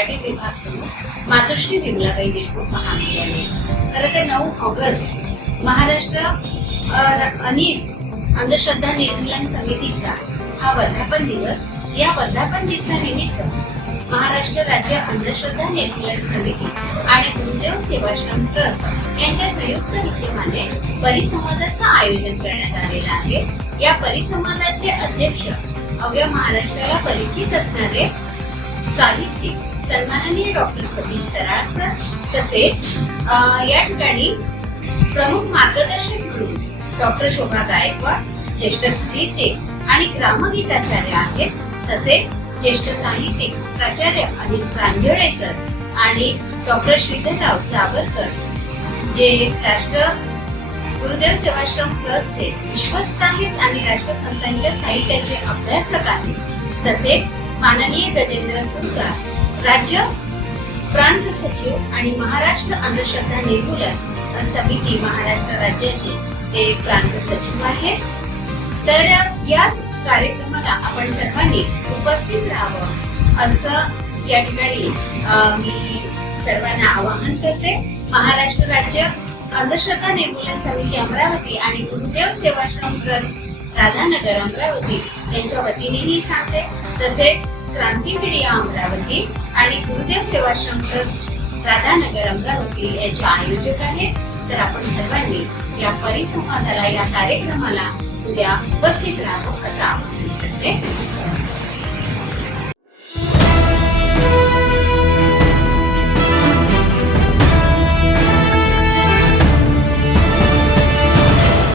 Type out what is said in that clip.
मराठी विभाग प्रमुख मातोश्री विमलाबाई देशमुख महाविद्यालय. खरं तर 9 ऑगस्ट महाराष्ट्र अनीस अंधश्रद्धा निर्मूलन समितीचा हा वर्धापन दिवस. या वर्धापन दिवसानिमित्त महाराष्ट्र राज्य अंधश्रद्धा निर्मूलन समिती आणि गुरुदेव सेवाश्रम ट्रस्ट यांच्या संयुक्त विद्यमाने परिसंवादाचं आयोजन करण्यात आलेलं आहे. या परिसंवादाचे अध्यक्ष अवघ्या महाराष्ट्राला परिचित असणारे साहित्यिक सन्माननीय डॉक्टर सतीश कराड सर, तसेच या ठिकाणी प्रमुख मार्गदर्शक म्हणून डॉक्टर शोभा गायकवाड, ज्येष्ठ साहित्यिक आणि ग्रामगीताचार्य आहेत. तसेच ज्येष्ठ साहित्यिक प्राचार्य अनिल प्रांजळे सर आणि डॉक्टर श्रीधरराव जावरकर, जे राष्ट्र गुरुदेव सेवाश्रम ट्रस्टचे विश्वस्त आहेत आणि राष्ट्रसंतांच्या साहित्याचे अभ्यासक आहेत. तसेच माननीय गजेंद्र सुरकार, राज्य प्रांत सचिव आणि महाराष्ट्र अंधश्रद्धा निर्मूलन समिती महाराष्ट्र राज्याचे ते प्रांत सचिव आहेत. तर या कार्यक्रमाला आपण सर्वांनी उपस्थित राहावं असं या ठिकाणी मी सर्वांना आवाहन करते. महाराष्ट्र राज्य अंधश्रद्धा निर्मूलन समिती अमरावती आणि गुरुदेव सेवाश्रम ट्रस्ट राधानगर अमरावती यांच्या वतीनेही सांगते. तसेच क्रांती मीडिया अमरावती आणि गुरुदेव सेवाश्रम ट्रस्ट राधानगर अमरावती यांचे आयोजक आहेत. तर आपण सर्वांनी या परिसंवादाला, या कार्यक्रमाला उद्या उपस्थित राहावं असं आवाहन करते.